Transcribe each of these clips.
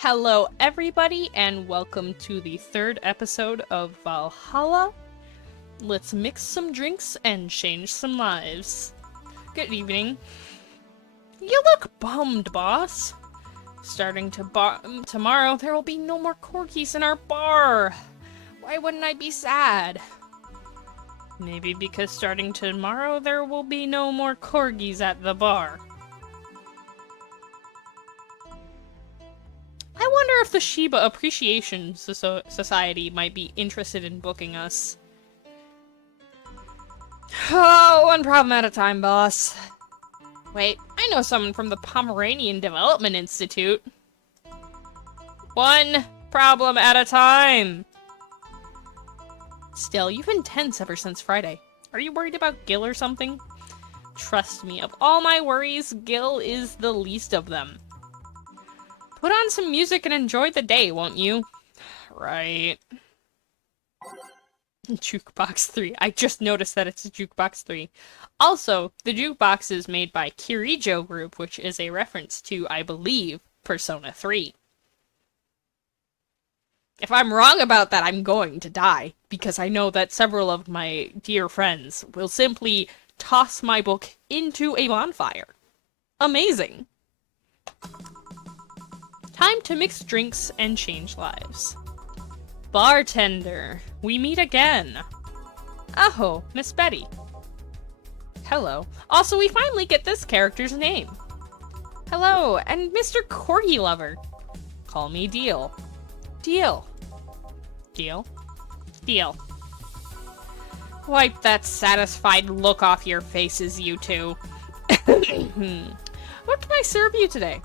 Hello, everybody, and welcome to the third episode of Valhalla. Let's mix some drinks and change some lives. Good evening. You look bummed, boss. Starting tomorrow, there will be no more corgis in our bar. Why wouldn't I be sad? Maybe because starting tomorrow, there will be no more corgis at the bar. I wonder if the Shiba Appreciation Society might be interested in booking us. Oh, one problem at a time, boss. Wait, I know someone from the Pomeranian Development Institute. One problem at a time. Still, you've been tense ever since Friday. Are you worried about Gil or something? Trust me, of all my worries, Gil is the least of them. Put on some music and enjoy the day, won't you? Right. Jukebox 3. I just noticed that it's a Jukebox 3. Also, the jukebox is made by Kirijo Group, which is a reference to, I believe, Persona 3. If I'm wrong about that, I'm going to die, because I know that several of my dear friends will simply toss my book into a bonfire. Amazing. Time to mix drinks and change lives. Bartender, we meet again. Oh, Miss Betty. Hello. Also, we finally get this character's name. Hello, and Mr. Corgi Lover. Call me Deal. Deal. Deal? Deal. Wipe that satisfied look off your faces, you two. What can I serve you today?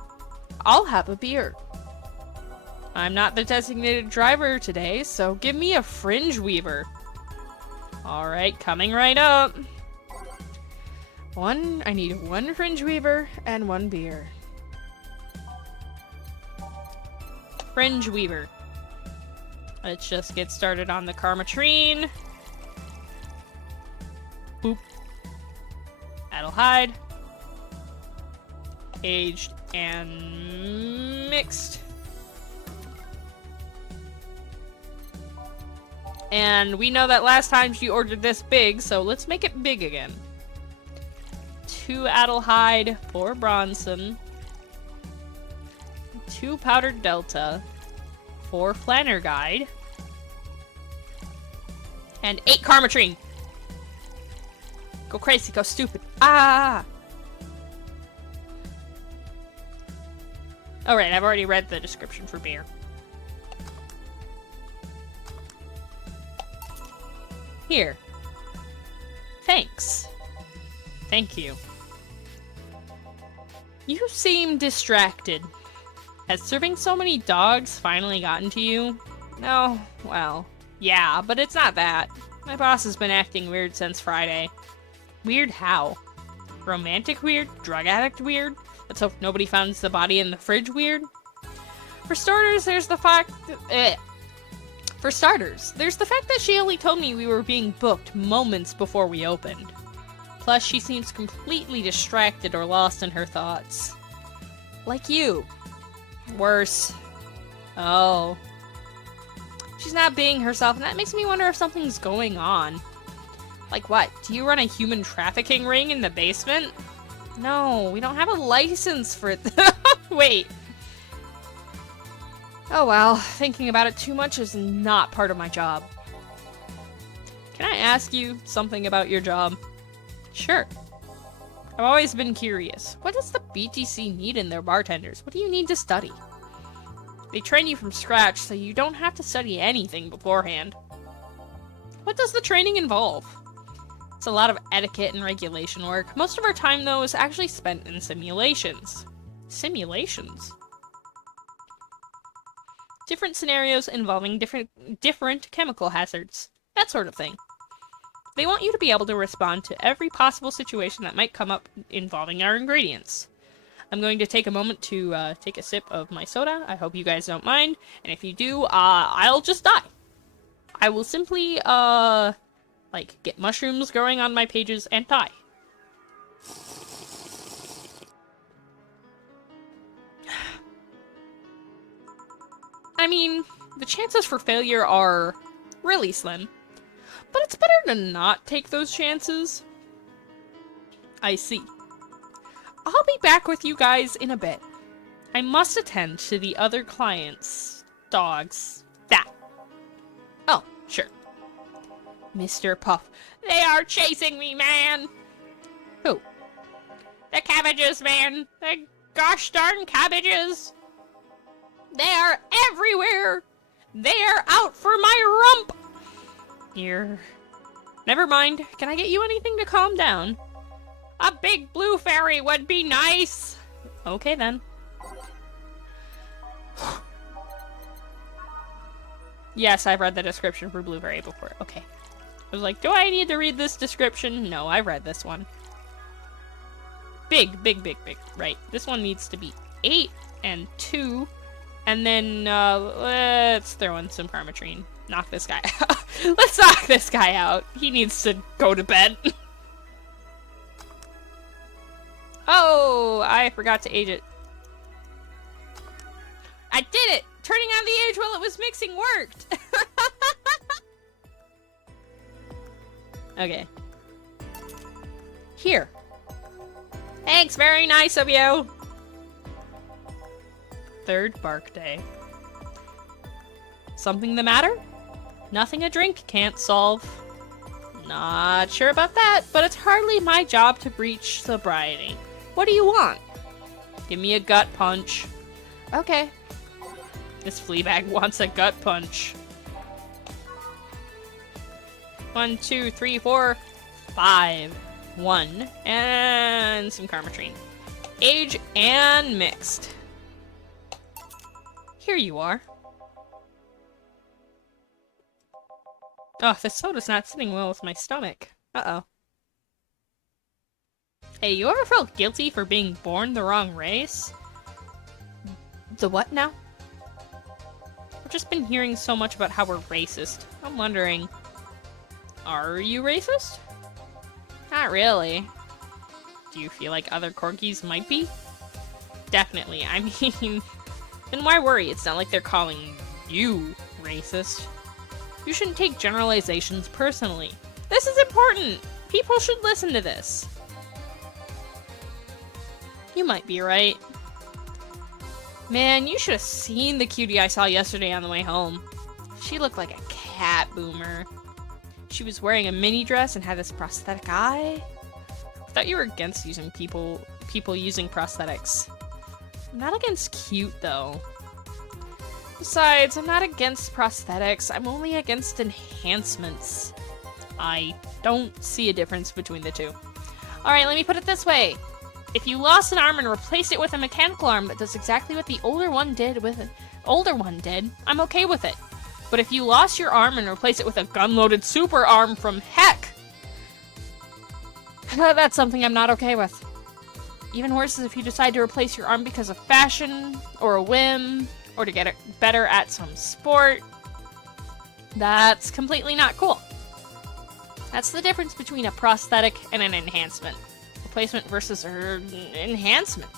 I'll have a beer. I'm not the designated driver today, so give me a fringe weaver. Alright, coming right up. I need one fringe weaver and one beer. Fringe weaver. Let's just get started on the Karmatrine. Boop. Adelhyde. Aged and mixed. And we know that last time she ordered this big, so let's make it big again. 2 Adelhyde, 4 Bronson, 2 Powdered Delta, 4 Flanner Guide, and 8 Karmatrine. Go crazy, go stupid. Ah! Alright, I've already read the description for beer. Here. Thanks. Thank you. You seem distracted. Has serving so many dogs finally gotten to you? No, well, yeah, but it's not that. My boss has been acting weird since Friday. Weird how? Romantic weird? Drug addict weird? Let's hope nobody found the body in the fridge weird. For starters, there's the fact that she only told me we were being booked moments before we opened. Plus, she seems completely distracted or lost in her thoughts. Like you. Worse. Oh. She's not being herself, and that makes me wonder if something's going on. Like what? Do you run a human trafficking ring in the basement? No, we don't have a license for it. Wait. Oh well, thinking about it too much is not part of my job. Can I ask you something about your job? Sure. I've always been curious. What does the BTC need in their bartenders? What do you need to study? They train you from scratch, so you don't have to study anything beforehand. What does the training involve? It's a lot of etiquette and regulation work. Most of our time, though, is actually spent in simulations. Simulations? Different scenarios involving different chemical hazards. That sort of thing. They want you to be able to respond to every possible situation that might come up involving our ingredients. I'm going to take a moment to take a sip of my soda. I hope you guys don't mind. And if you do, I'll just die. I will simply, get mushrooms growing on my pages and die. I mean, the chances for failure are really slim. But it's better to not take those chances. I see. I'll be back with you guys in a bit. I must attend to the other clients' dogs. That. Oh, sure. Mr. Puff. They are chasing me, man! Who? The cabbages, man! The gosh darn cabbages! They are everywhere! They are out for my rump! Here. Never mind. Can I get you anything to calm down? A big blue fairy would be nice! Okay, then. Yes, I've read the description for blue fairy before. Okay. I was like, do I need to read this description? No, I read this one. Big, big, big, big. Right. This one needs to be 8 and 2. And then, let's throw in some Karmatrine. Knock this guy out. Let's knock this guy out. He needs to go to bed. Oh, I forgot to age it. I did it! Turning on the age while it was mixing worked! Okay. Here. Thanks, very nice of you! Third bark day. Something the matter? Nothing a drink can't solve. Not sure about that, but it's hardly my job to breach sobriety. What do you want? Give me a gut punch. Okay. This Fleabag wants a gut punch. 1, 2, 3, 4, 5. 1. And some Karmatrine. Age and mixed. Here you are. Oh, this soda's not sitting well with my stomach. Uh-oh. Hey, you ever felt guilty for being born the wrong race? The what now? I've just been hearing so much about how we're racist. I'm wondering, are you racist? Not really. Do you feel like other corgis might be? Definitely. I mean, then why worry? It's not like they're calling you racist. You shouldn't take generalizations personally. This is important! People should listen to this. You might be right. Man, you should have seen the cutie I saw yesterday on the way home. She looked like a cat boomer. She was wearing a mini dress and had this prosthetic eye. I thought you were against using people using prosthetics. I'm not against cute, though. Besides, I'm not against prosthetics. I'm only against enhancements. I don't see a difference between the two. Alright, let me put it this way. If you lost an arm and replaced it with a mechanical arm that does exactly what the older one did, I'm okay with it. But if you lost your arm and replaced it with a gun-loaded super arm from heck, that's something I'm not okay with. Even worse is if you decide to replace your arm because of fashion, or a whim, or to get it better at some sport. That's completely not cool. That's the difference between a prosthetic and an enhancement. Replacement versus enhancement.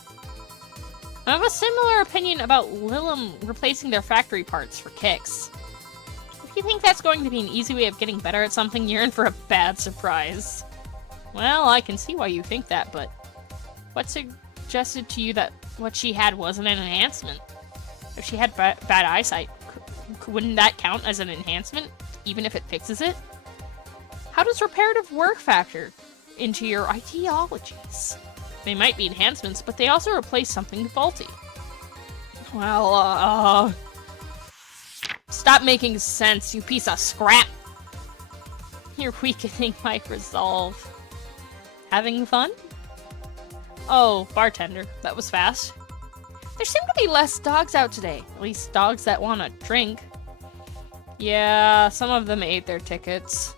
I have a similar opinion about Lilim replacing their factory parts for kicks. If you think that's going to be an easy way of getting better at something, you're in for a bad surprise. Well, I can see why you think that, but what suggested to you that what she had wasn't an enhancement? If she had bad eyesight, wouldn't that count as an enhancement, even if it fixes it? How does reparative work factor into your ideologies? They might be enhancements, but they also replace something faulty. Well, stop making sense, you piece of scrap! You're weakening my resolve. Having fun? Oh, bartender. That was fast. There seem to be less dogs out today. At least dogs that want to drink. Yeah, some of them ate their tickets.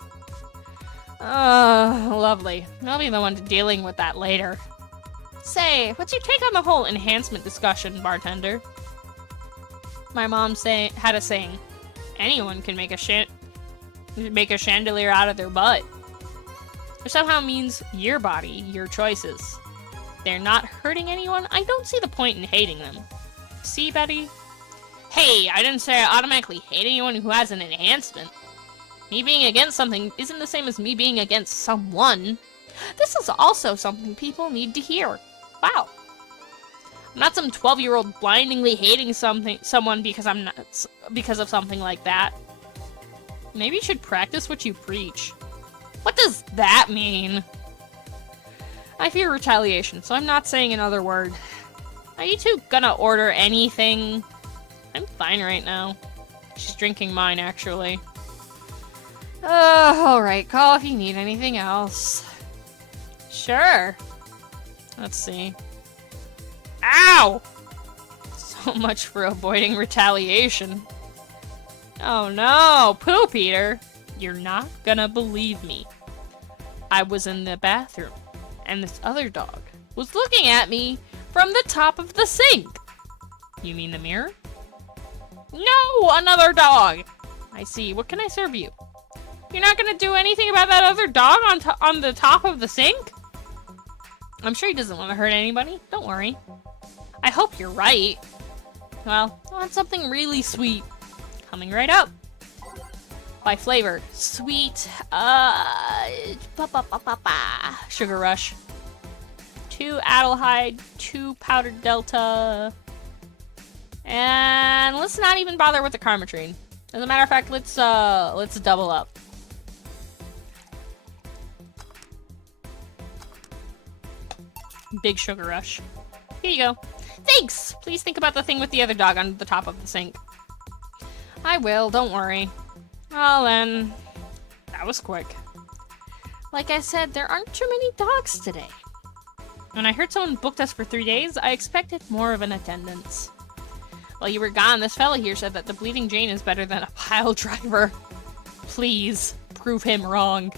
Lovely. I'll be the one dealing with that later. Say, what's your take on the whole enhancement discussion, bartender? My mom had a saying, anyone can make a chandelier out of their butt. Which somehow means your body, your choices. They're not hurting anyone, I don't see the point in hating them. See, Betty? Hey, I didn't say I automatically hate anyone who has an enhancement. Me being against something isn't the same as me being against someone. This is also something people need to hear. Wow. I'm not some 12-year-old blindingly hating someone because of something like that. Maybe you should practice what you preach. What does that mean? I fear retaliation, so I'm not saying another word. Are you two gonna order anything? I'm fine right now. She's drinking mine, actually. Alright, call if you need anything else. Sure. Let's see. Ow! So much for avoiding retaliation. Oh no, Poop Eater! You're not gonna believe me. I was in the bathroom, and this other dog was looking at me from the top of the sink. You mean the mirror? No, another dog! I see. What can I serve you? You're not gonna do anything about that other dog on the top of the sink? I'm sure he doesn't want to hurt anybody. Don't worry. I hope you're right. Well, I want something really sweet. Coming right up. By flavor. Sweet, Sugar Rush. 2 Adelhyde, 2 Powdered Delta. And let's not even bother with the Karmatrine. As a matter of fact, let's double up. Big Sugar Rush. Here you go. Thanks! Please think about the thing with the other dog on the top of the sink. I will, don't worry. Well then, that was quick. Like I said, there aren't too many dogs today. When I heard someone booked us for 3 days, I expected more of an attendance. While you were gone, this fella here said that the Bleeding Jane is better than a pile driver. Please, prove him wrong.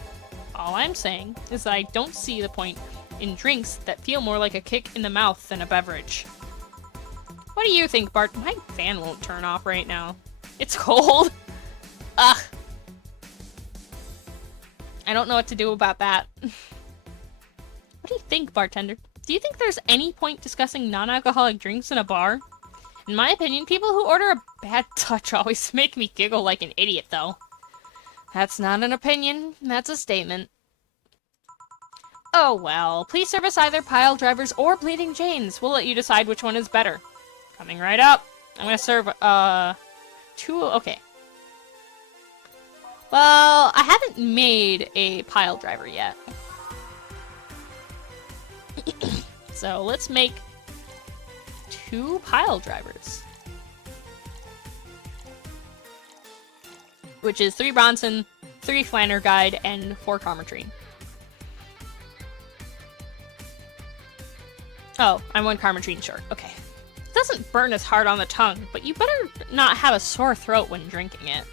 All I'm saying is that I don't see the point in drinks that feel more like a kick in the mouth than a beverage. What do you think, Bart? My fan won't turn off right now. It's cold. Ugh. I don't know what to do about that. What do you think, bartender? Do you think there's any point discussing non-alcoholic drinks in a bar? In my opinion, people who order a bad touch always make me giggle like an idiot, though. That's not an opinion, that's a statement. Oh well, please serve us either pile drivers or Bleeding Janes. We'll let you decide which one is better. Coming right up. I'm gonna serve, 2, okay. Well, I haven't made a pile driver yet. So let's make 2 pile drivers. Which is 3 Bronson, 3 Flanner Guide, and 4 Karmatrine. Oh, I'm 1 Karmatrine short. Okay. It doesn't burn as hard on the tongue, but you better not have a sore throat when drinking it.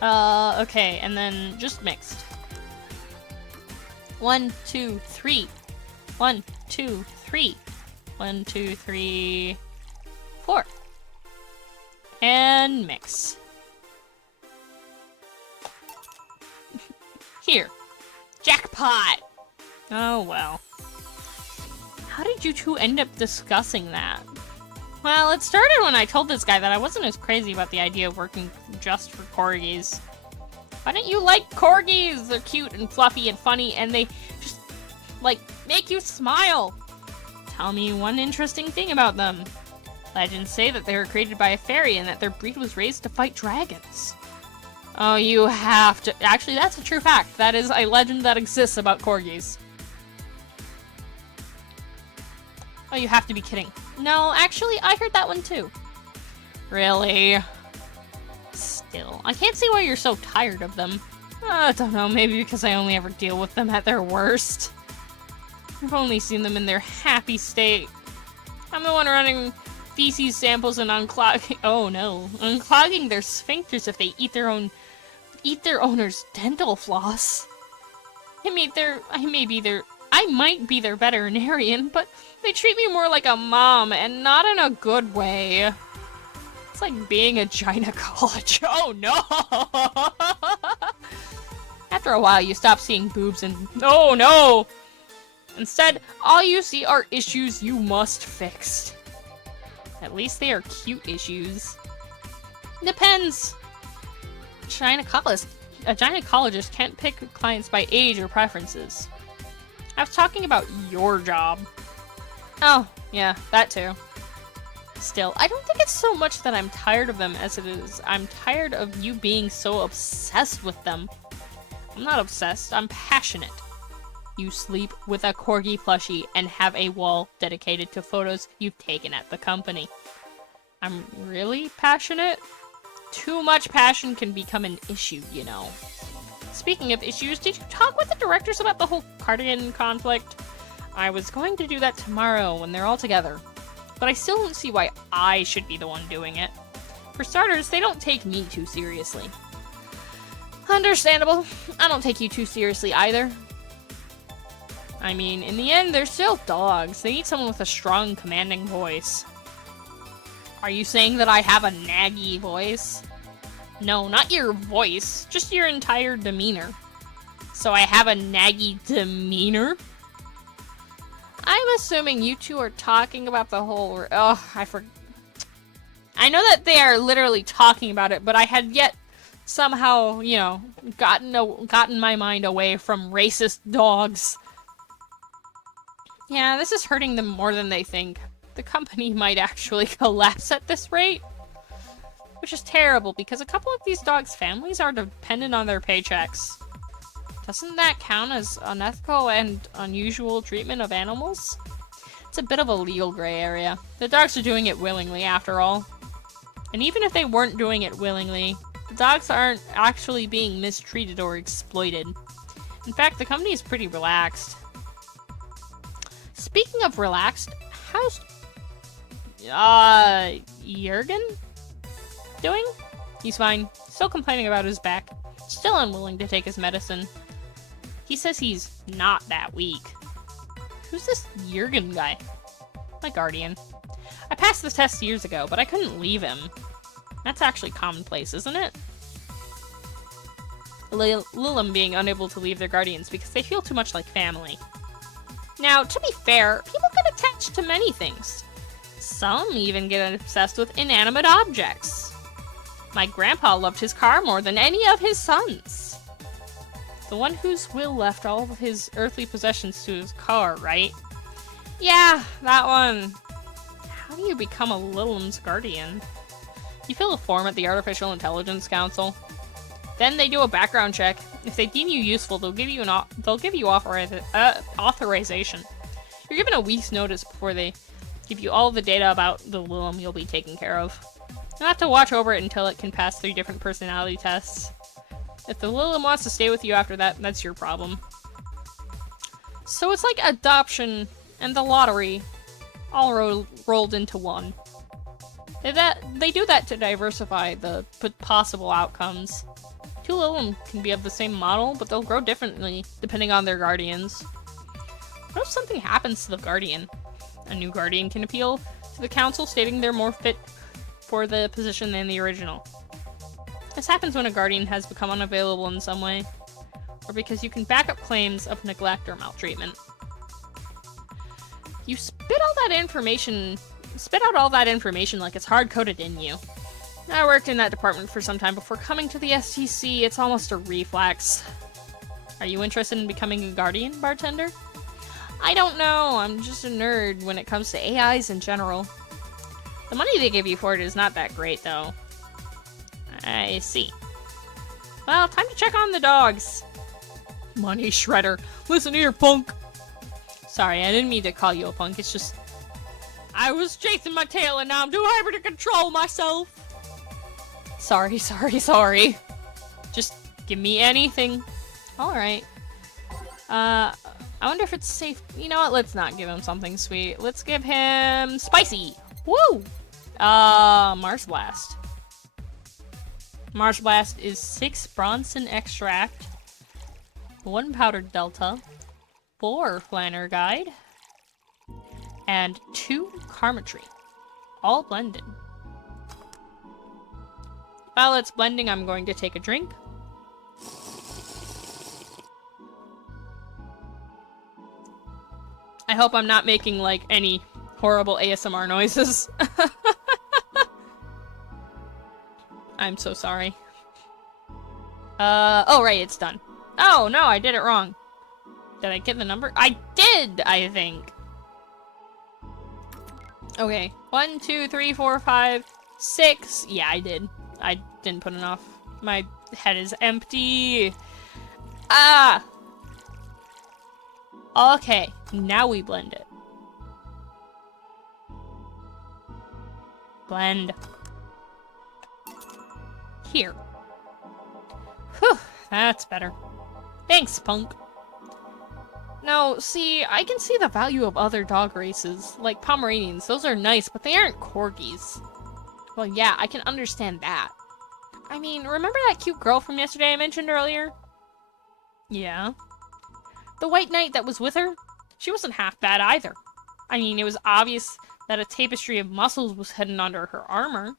Okay, and then just mixed. 1, 2, 3. 1, 2, 3. 1, 2, 3, 4. And mix. Here. Jackpot! Oh well. How did you two end up discussing that? Well, it started when I told this guy that I wasn't as crazy about the idea of working just for corgis. Why don't you like corgis? They're cute and fluffy and funny, and they just, like, make you smile. Tell me one interesting thing about them. Legends say that they were created by a fairy and that their breed was raised to fight dragons. Oh, you have to... Actually, that's a true fact. That is a legend that exists about corgis. Oh, you have to be kidding. No, actually, I heard that one too. Really? Still, I can't see why you're so tired of them. I don't know, maybe because I only ever deal with them at their worst. I've only seen them in their happy state. I'm the one running feces samples and unclogging... Oh no. Unclogging their sphincters if they eat their owner's dental floss. I might be their veterinarian, but they treat me more like a mom, and not in a good way. It's like being a gynecologist. Oh no! After a while, you stop seeing boobs and... Oh no! Instead, all you see are issues you must fix. At least they are cute issues. Depends. A gynecologist can't pick clients by age or preferences. I was talking about your job. Oh, yeah, that too. Still, I don't think it's so much that I'm tired of them as it is I'm tired of you being so obsessed with them. I'm not obsessed, I'm passionate. You sleep with a corgi plushie and have a wall dedicated to photos you've taken at the company. I'm really passionate? Too much passion can become an issue, you know. Speaking of issues, did you talk with the directors about the whole cardigan conflict? I was going to do that tomorrow when they're all together, but I still don't see why I should be the one doing it. For starters, they don't take me too seriously. Understandable. I don't take you too seriously either. I mean, in the end, they're still dogs. They need someone with a strong, commanding voice. Are you saying that I have a naggy voice? No, not your voice, just your entire demeanor. So I have a naggy demeanor? I'm assuming you two are talking about the whole... Oh, I know that they are literally talking about it, but I had yet somehow, you know, gotten my mind away from racist dogs. Yeah, this is hurting them more than they think. The company might actually collapse at this rate. Which is terrible, because a couple of these dogs' families are dependent on their paychecks. Doesn't that count as unethical and unusual treatment of animals? It's a bit of a legal gray area. The dogs are doing it willingly, after all. And even if they weren't doing it willingly, the dogs aren't actually being mistreated or exploited. In fact, the company is pretty relaxed. Speaking of relaxed, how's Jurgen doing? He's fine. Still complaining about his back. Still unwilling to take his medicine. He says he's not that weak. Who's this Jurgen guy? My guardian. I passed the test years ago, but I couldn't leave him. That's actually commonplace, isn't it? Lilim being unable to leave their guardians because they feel too much like family. Now, to be fair, people get attached to many things. Some even get obsessed with inanimate objects. My grandpa loved his car more than any of his sons. The one whose will left all of his earthly possessions to his car, right? Yeah, that one. How do you become a Lilim's guardian? You fill a form at the Artificial Intelligence Council. Then they do a background check. If they deem you useful, they'll give you authorization. You're given a week's notice before they give you all the data about the Lilim you'll be taking care of. You'll have to watch over it until it can pass 3 different personality tests. If the Lilim wants to stay with you after that, that's your problem. So it's like adoption and the lottery all rolled into one. They do that to diversify the possible outcomes. 2 Lilim can be of the same model, but they'll grow differently depending on their guardians. What if something happens to the guardian? A new guardian can appeal to the council stating they're more fit for the position than the original. This happens when a guardian has become unavailable in some way, or because you can back up claims of neglect or maltreatment. You spit out all that information like it's hard-coded in you. I worked in that department for some time before coming to the STC. It's almost a reflex. Are you interested in becoming a guardian, bartender? I don't know. I'm just a nerd when it comes to AIs in general. The money they give you for it is not that great, though. I see. Well, time to check on the dogs. Money shredder. Listen here, punk. Sorry, I didn't mean to call you a punk. It's just... I was chasing my tail and now I'm too hyper to control myself. Sorry. Just give me anything. Alright. I wonder if it's safe. You know what? Let's not give him something sweet. Let's give him spicy. Woo! Mars Blast. Mars Blast is 6 Bronson Extract, 1 Powdered Delta, 4 Flanner Guide, and 2 Karma Tree. All blended. While it's blending, I'm going to take a drink. I hope I'm not making, like, any horrible ASMR noises. I'm so sorry. Oh, right, it's done. Oh, no, I did it wrong. Did I get the number? I did, I think. Okay, 1, 2, 3, 4, 5, 6. Yeah, I did. I didn't put enough. My head is empty. Ah! Okay, now we blend it. Blend. Here. Whew, that's better. Thanks, punk. No, see, I can see the value of other dog races, like Pomeranians. Those are nice, but they aren't corgis. Well, yeah, I can understand that. I mean, remember that cute girl from yesterday I mentioned earlier? Yeah. The white knight that was with her? She wasn't half bad either. I mean, it was obvious that a tapestry of muscles was hidden under her armor.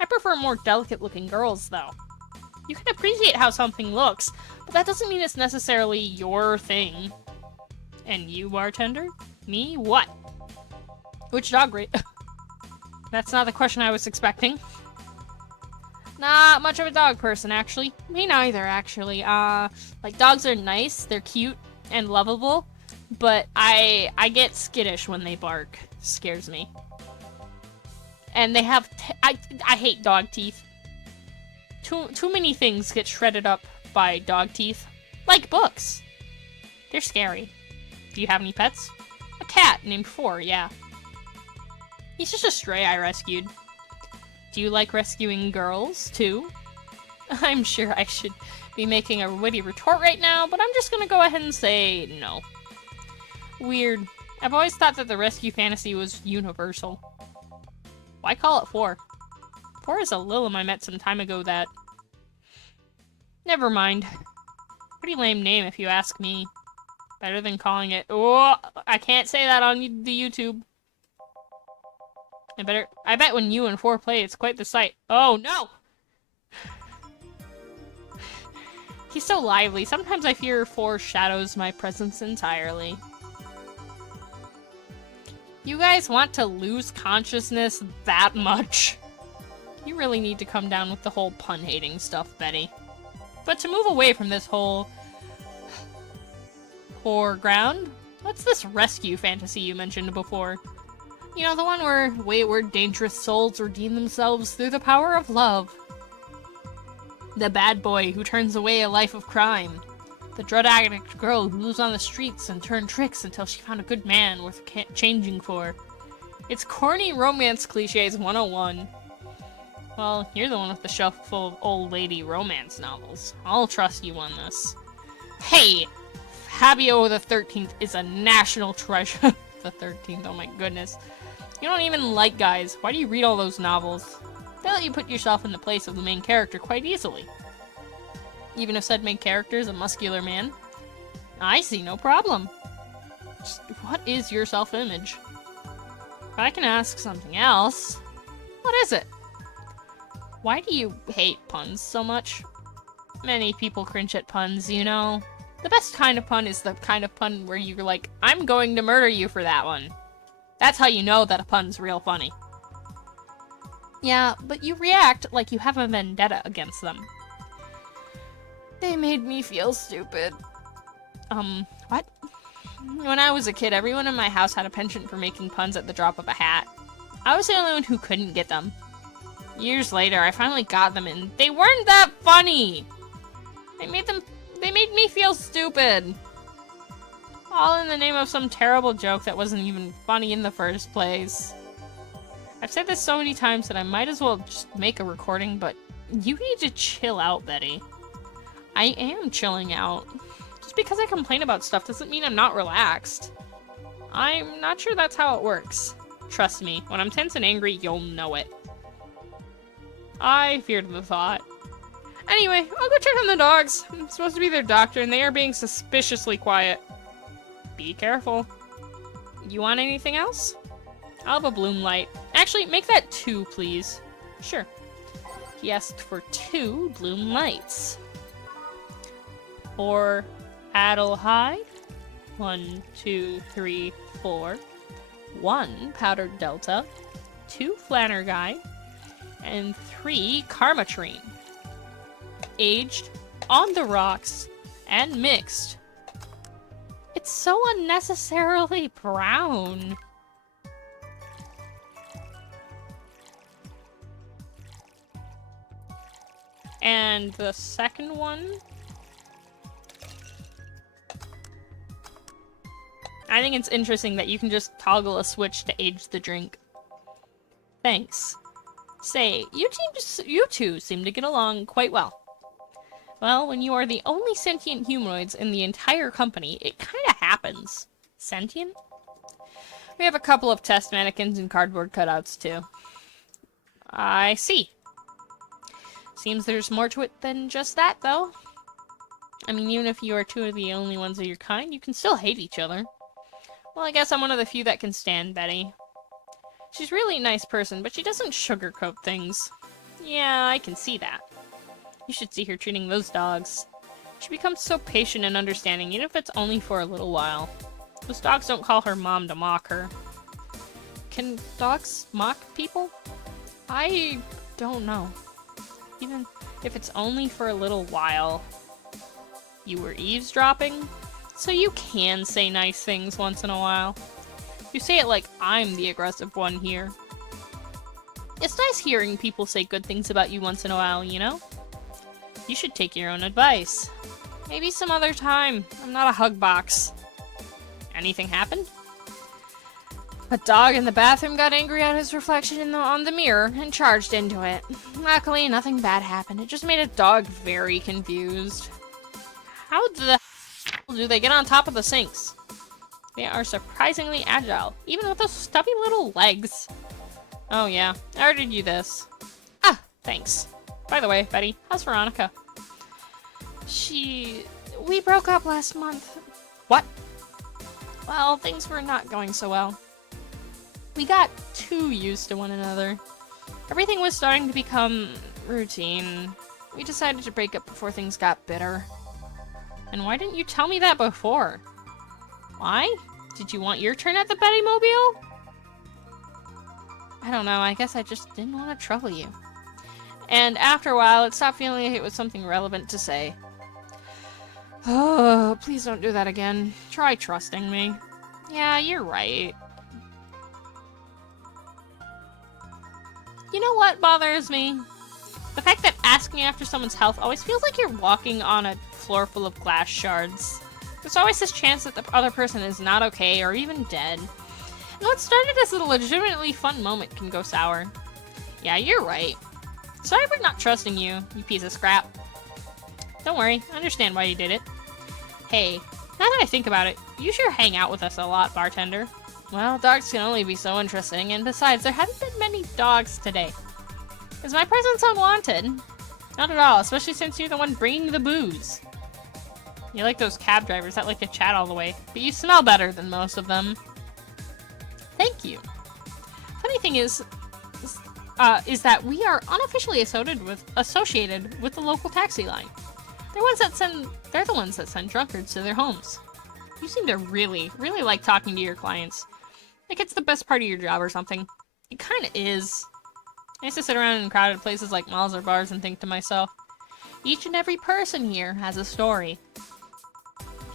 I prefer more delicate-looking girls, though. You can appreciate how something looks, but that doesn't mean it's necessarily your thing. And you, bartender? Me? What? Which dog race? That's not the question I was expecting. Not much of a dog person, actually. Me neither, actually. Like, dogs are nice, they're cute and lovable, but I get skittish when they bark. Scares me. And they have I hate dog teeth. Too many things get shredded up by dog teeth. Like books. They're scary. Do you have any pets? A cat named Four, yeah. He's just a stray I rescued. Do you like rescuing girls, too? I'm sure I should be making a witty retort right now, but I'm just gonna go ahead and say no. Weird. I've always thought that the rescue fantasy was universal. Why call it Four? Four is a Lilum I met some time ago that... Never mind. Pretty lame name if you ask me. Better than calling it... Oh, I can't say that on the YouTube. I bet when you and Four play, it's quite the sight. Oh, no! He's so lively. Sometimes I fear Four shadows my presence entirely. You guys want to lose consciousness that much? You really need to come down with the whole pun-hating stuff, Betty. But to move away from this whole... foreground, what's this rescue fantasy you mentioned before? You know, the one where wayward, dangerous souls redeem themselves through the power of love. The bad boy who turns away a life of crime. The drug addict girl who lives on the streets and turned tricks until she found a good man worth changing for. It's corny romance cliches 101. Well, you're the one with the shelf full of old lady romance novels. I'll trust you on this. Hey! Fabio the 13th is a national treasure. The 13th, oh my goodness. You don't even like guys. Why do you read all those novels? They let you put yourself in the place of the main character quite easily. Even if said main character is a muscular man. I see no problem. Just, what is your self-image? If I can ask something else, what is it? Why do you hate puns so much? Many people cringe at puns, you know. The best kind of pun is the kind of pun where you're like, I'm going to murder you for that one. That's how you know that a pun's real funny. Yeah, but you react like you have a vendetta against them. They made me feel stupid. What? When I was a kid, everyone in my house had a penchant for making puns at the drop of a hat. I was the only one who couldn't get them. Years later, I finally got them and they weren't that funny! They made me feel stupid. All in the name of some terrible joke that wasn't even funny in the first place. I've said this so many times that I might as well just make a recording, but you need to chill out, Betty. I am chilling out. Just because I complain about stuff doesn't mean I'm not relaxed. I'm not sure that's how it works. Trust me, when I'm tense and angry, you'll know it. I feared the thought. Anyway, I'll go check on the dogs. I'm supposed to be their doctor, and they are being suspiciously quiet. Be careful. You want anything else? I'll have a bloom light. Actually, make that 2, please. Sure. He asked for 2 bloom lights. For Adelheid. 1, 2, 3, 4, 1 powdered delta, 2 flanner guy, and 3 karmatrine. Aged, on the rocks, and mixed. It's so unnecessarily brown. And the second one, I think it's interesting that you can just toggle a switch to age the drink. Thanks. Say, you two seem to get along quite well. Well, when you are the only sentient humanoids in the entire company, it kinda happens. Sentient? We have a couple of test mannequins and cardboard cutouts, too. I see. Seems there's more to it than just that, though. I mean, even if you are two of the only ones of your kind, you can still hate each other. Well, I guess I'm one of the few that can stand Betty. She's really a nice person, but she doesn't sugarcoat things. Yeah, I can see that. You should see her treating those dogs. She becomes so patient and understanding, even if it's only for a little while. Those dogs don't call her mom to mock her. Can dogs mock people? I don't know. Even if it's only for a little while. You were eavesdropping? So you can say nice things once in a while. You say it like I'm the aggressive one here. It's nice hearing people say good things about you once in a while, you know? You should take your own advice. Maybe some other time. I'm not a hug box. Anything happened? A dog in the bathroom got angry at his reflection on the mirror and charged into it. Luckily, nothing bad happened. It just made a dog very confused. How the hell do they get on top of the sinks? They are surprisingly agile, even with those stubby little legs. Oh yeah, I ordered you this. Ah, thanks. By the way, Betty, how's Veronica? We broke up last month. What? Well, things were not going so well. We got too used to one another. Everything was starting to become routine. We decided to break up before things got bitter. And why didn't you tell me that before? Why? Did you want your turn at the Betty Mobile? I don't know, I guess I just didn't want to trouble you. And after a while, it stopped feeling like it was something relevant to say. Oh, please don't do that again. Try trusting me. Yeah, you're right. You know what bothers me? The fact that asking after someone's health always feels like you're walking on a floor full of glass shards. There's always this chance that the other person is not okay or even dead. And what started as a legitimately fun moment can go sour. Yeah, you're right. Sorry for not trusting you, you piece of scrap. Don't worry, I understand why you did it. Hey, now that I think about it, you sure hang out with us a lot, bartender. Well, dogs can only be so interesting, and besides, there haven't been many dogs today. Is my presence unwanted? Not at all, especially since you're the one bringing the booze. You're like those cab drivers that like to chat all the way, but you smell better than most of them. Thank you. Funny thing is that we are unofficially associated with the local taxi line. They're the ones that send drunkards to their homes. You seem to really, really like talking to your clients. Like it's the best part of your job or something. It kinda is. I used to sit around in crowded places like malls or bars and think to myself, each and every person here has a story.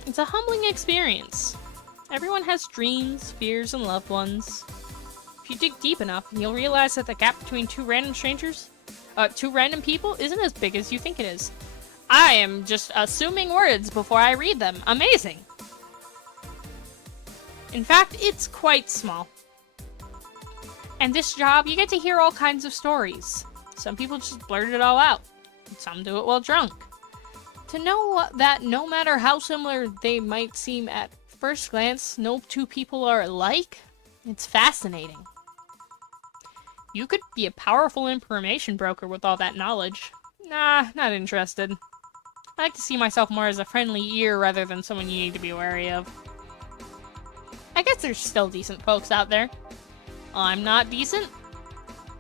It's a humbling experience. Everyone has dreams, fears, and loved ones. If you dig deep enough, you'll realize that the gap between two random people isn't as big as you think it is. I am just assuming words before I read them. Amazing! In fact, it's quite small. And this job, you get to hear all kinds of stories. Some people just blurt it all out. Some do it while drunk. To know that no matter how similar they might seem at first glance, no two people are alike, it's fascinating. You could be a powerful information broker with all that knowledge. Nah, not interested. I like to see myself more as a friendly ear rather than someone you need to be wary of. I guess there's still decent folks out there. I'm not decent.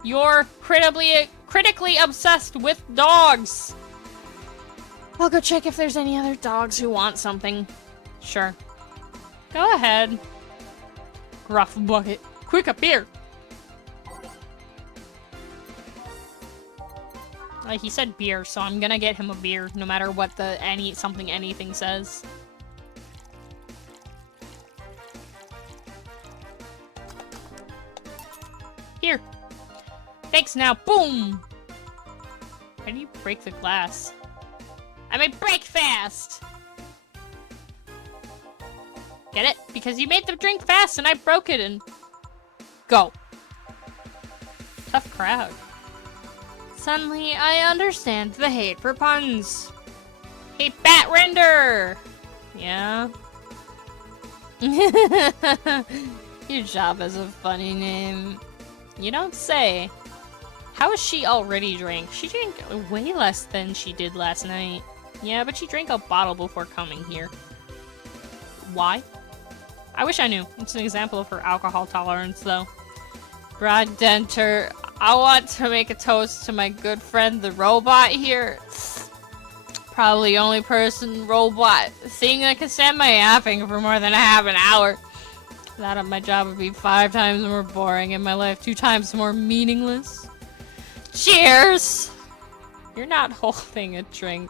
You're critically obsessed with dogs. I'll go check if there's any other dogs who want something. Sure. Go ahead. Gruff bucket. Quick, a beer! He said beer, so I'm gonna get him a beer, no matter what the anything says. Here. Thanks now. Boom! How do you break the glass? I mean, break fast! Get it? Because you made the drink fast and I broke it and... Go. Tough crowd. Suddenly, I understand the hate for puns. Hey, Bat Render! Yeah? Your job has a funny name. You don't say. How is she already drank? She drank way less than she did last night. Yeah, but she drank a bottle before coming here. Why? I wish I knew. It's an example of her alcohol tolerance, though. Broad Denter, I want to make a toast to my good friend the robot here. Probably only person robot thing that can stand my yapping for more than half an hour. That my job would be 5 times more boring and my life 2 times more meaningless. Cheers! You're not holding a drink.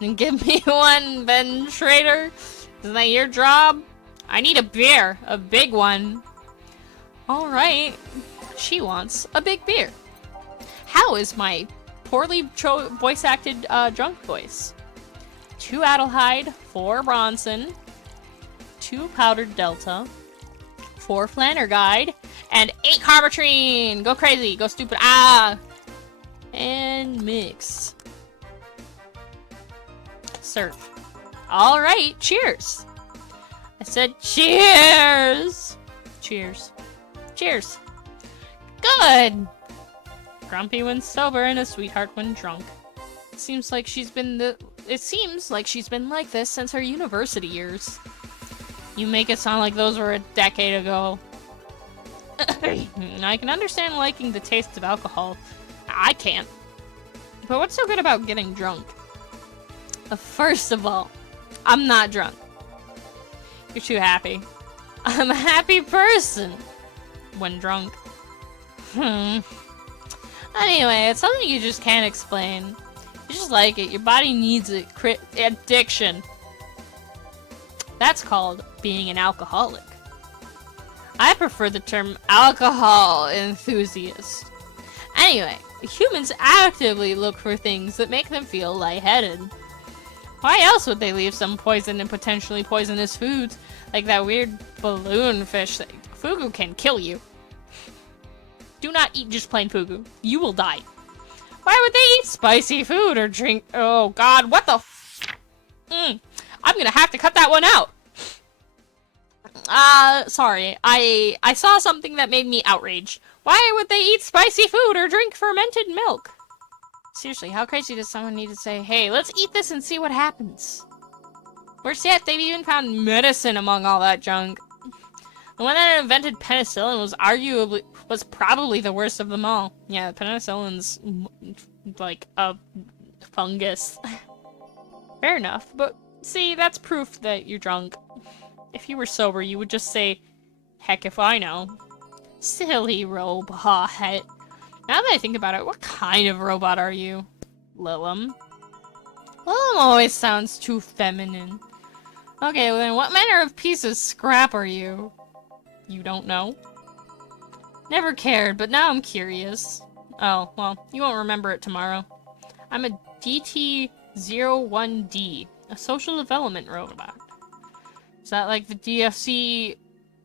And give me one, Ben Schrader. Isn't that your job? I need a beer. A big one. Alright. She wants a big beer. How is my poorly voice-acted drunk voice? 2 Adelheid, 4 Bronson, 2 Powdered Delta, 4 Flanner Guide, and 8 Carbotrine! Go crazy! Go stupid! Ah! And mix. Serve. Alright, cheers! I said cheers! Cheers. Cheers. Good! Grumpy when sober and a sweetheart when drunk. It seems like she's been like this since her university years. You make it sound like those were a decade ago. I can understand liking the taste of alcohol. I can't. But what's so good about getting drunk? First of all, I'm not drunk. You're too happy. I'm a happy person when drunk. Anyway, it's something you just can't explain. You just like it. Your body needs it. Addiction. That's called being an alcoholic. I prefer the term alcohol enthusiast. Anyway, humans actively look for things that make them feel lightheaded. Why else would they leave some poison and potentially poisonous foods, like that weird balloon fish that fugu can kill you? Do not eat just plain fugu. You will die. Why would they eat spicy food or drink? Oh god, what the I'm gonna have to cut that one out. Sorry. I saw something that made me outraged. Why would they eat spicy food or drink fermented milk? Seriously, how crazy does someone need to say, hey, let's eat this and see what happens? Worse yet, they've even found medicine among all that junk. The one that invented penicillin was probably the worst of them all. Yeah, penicillin's like a fungus. Fair enough, but see, that's proof that you're drunk. If you were sober, you would just say, heck if I know. Silly robot. Now that I think about it, what kind of robot are you? Lilum. Lilum always sounds too feminine. Okay, well then what manner of piece of scrap are you? You don't know? Never cared, but now I'm curious. Oh, well, you won't remember it tomorrow. I'm a DT-01D, a social development robot. Is that like the DFC,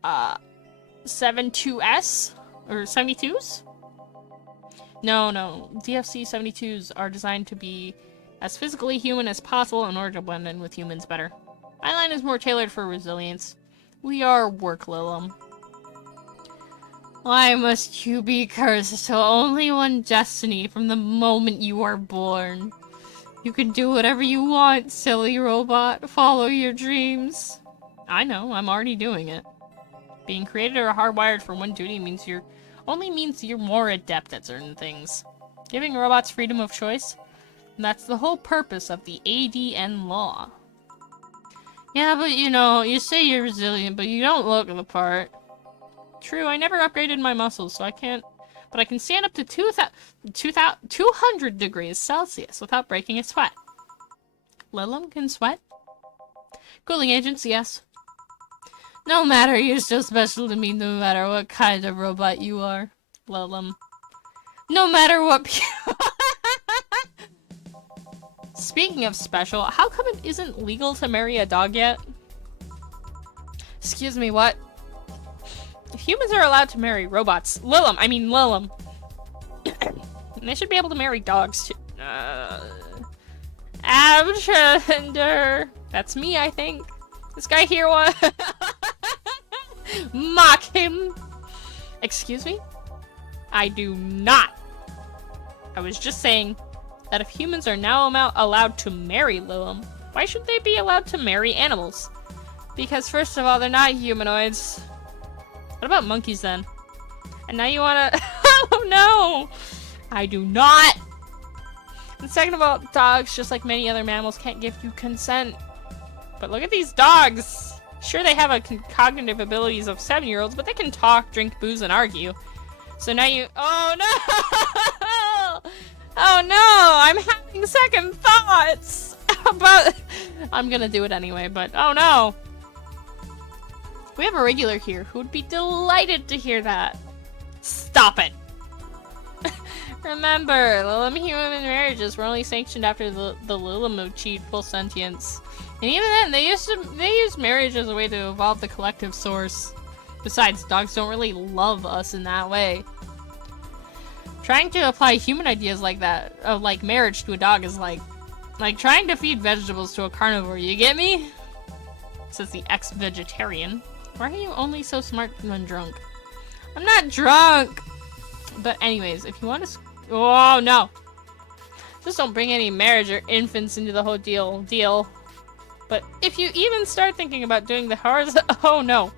72S? Or 72s? No. DFC 72s are designed to be as physically human as possible in order to blend in with humans better. My line is more tailored for resilience. We are work Lilum. Why must you be cursed to only one destiny from the moment you are born? You can do whatever you want, silly robot. Follow your dreams. I know, I'm already doing it. Being created or hardwired for one duty only means you're more adept at certain things. Giving robots freedom of choice? That's the whole purpose of the ADN law. Yeah, but you know, you say you're resilient, but you don't look the part. True, I never upgraded my muscles, so I can't... But I can stand up to 200 degrees Celsius without breaking a sweat. Lilum can sweat? Cooling agents, yes. No matter, you're still special to me no matter what kind of robot you are. Lilum. No matter what... Speaking of special, how come it isn't legal to marry a dog yet? Excuse me, what? If humans are allowed to marry robots... Lilum. They should be able to marry dogs too. Abshender. That's me, I think. This guy here was... Mock him. Excuse me? I do not. I was just saying that if humans are now allowed to marry Lilum, why should they be allowed to marry animals? Because first of all, they're not humanoids. What about monkeys then? And now you wanna... Oh no! I do not! And second of all, dogs, just like many other mammals, can't give you consent. But look at these dogs! Sure, they have cognitive abilities of 7-year-olds, but they can talk, drink booze, and argue. So now you... Oh no! Oh no! I'm having second thoughts! But... I'm gonna do it anyway, but oh no! We have a regular here who would be delighted to hear that. Stop it! Remember, Lilum human marriages were only sanctioned after the Lilum achieved full sentience. And even then, they used marriage as a way to evolve the collective source. Besides, dogs don't really love us in that way. Trying to apply human ideas like that, of like marriage to a dog is like trying to feed vegetables to a carnivore, you get me? Says the ex-vegetarian. Why are you only so smart when drunk? I'm not drunk! But anyways, if you want to... Oh, no! Just don't bring any marriage or infants into the whole deal. But if you even start thinking about doing the horizontal... Oh, no.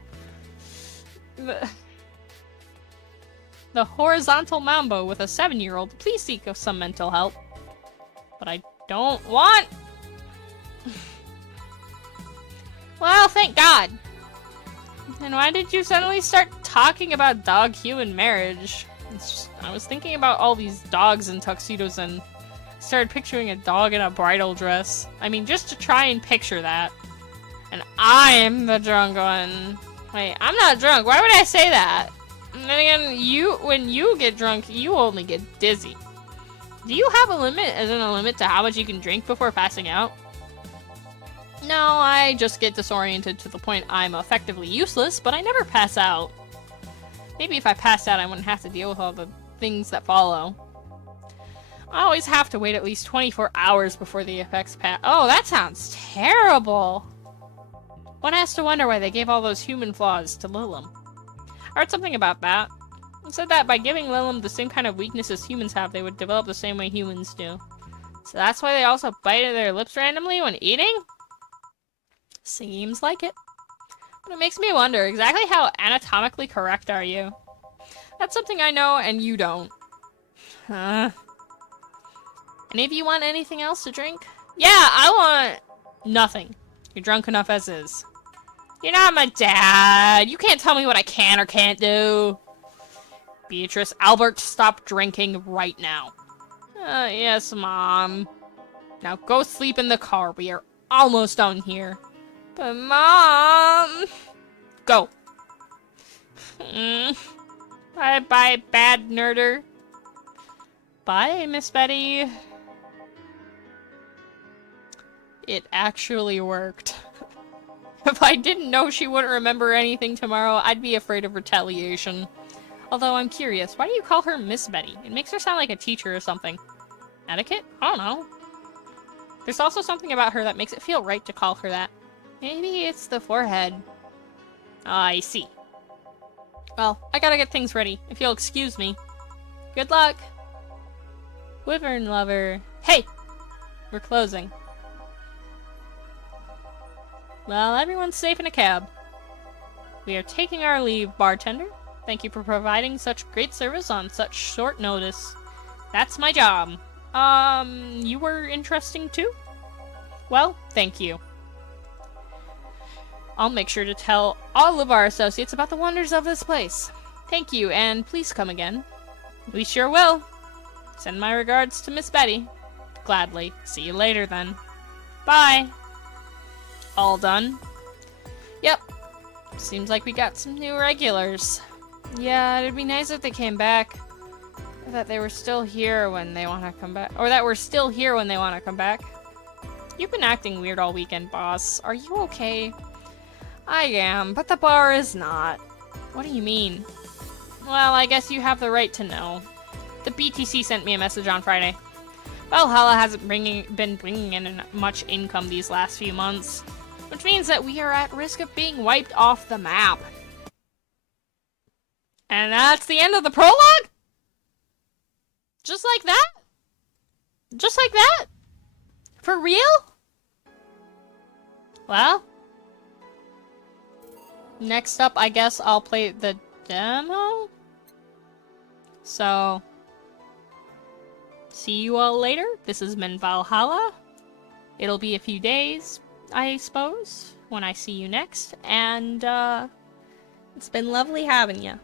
The horizontal mambo with a 7-year-old, please seek some mental help. But I don't want... Well, thank God. And why did you suddenly start talking about dog-human marriage? I was thinking about all these dogs in tuxedos and started picturing a dog in a bridal dress. I mean, just to try and picture that. And I'm the drunk one. Wait, I'm not drunk. Why would I say that? And then again, when you get drunk, you only get dizzy. Do you have a limit? Isn't a limit to how much you can drink before passing out? No, I just get disoriented to the point I'm effectively useless, but I never pass out. Maybe if I passed out, I wouldn't have to deal with all the things that follow. I always have to wait at least 24 hours before the effects pass. Oh, that sounds terrible! One has to wonder why they gave all those human flaws to Lilum. I read something about that. It said that by giving Lilum the same kind of weaknesses humans have, they would develop the same way humans do. So that's why they also bite their lips randomly when eating? Seems like it. But it makes me wonder, exactly how anatomically correct are you? That's something I know and you don't. Any of you want anything else to drink? Yeah, I want nothing. You're drunk enough as is. You're not my dad. You can't tell me what I can or can't do. Beatrice, Albert, stop drinking right now. Yes, Mom. Now go sleep in the car. We are almost done here. But Mom... Go. Bye-bye, bad nerder. Bye, Miss Betty. It actually worked. If I didn't know she wouldn't remember anything tomorrow, I'd be afraid of retaliation. Although I'm curious, why do you call her Miss Betty? It makes her sound like a teacher or something. Etiquette? I don't know. There's also something about her that makes it feel right to call her that. Maybe it's the forehead. I see. Well, I gotta get things ready, if you'll excuse me. Good luck! Wyvern lover. Hey! We're closing. Well, everyone's safe in a cab. We are taking our leave, bartender. Thank you for providing such great service on such short notice. That's my job. You were interesting too? Well, thank you. I'll make sure to tell all of our associates about the wonders of this place. Thank you, and please come again. We sure will. Send my regards to Miss Betty. Gladly. See you later, then. Bye. All done? Yep. Seems like we got some new regulars. Yeah, it'd be nice if they came back. Or that they were still here when they want to come back. Or that we're still here when they want to come back. You've been acting weird all weekend, boss. Are you okay? I am, but the bar is not. What do you mean? Well, I guess you have the right to know. The BTC sent me a message on Friday. Valhalla hasn't been bringing in much income these last few months, which means that we are at risk of being wiped off the map. And that's the end of the prologue? Just like that? Just like that? For real? Well, next up, I guess I'll play the demo? So, see you all later. This has been Valhalla. It'll be a few days, I suppose, when I see you next. And, it's been lovely having you.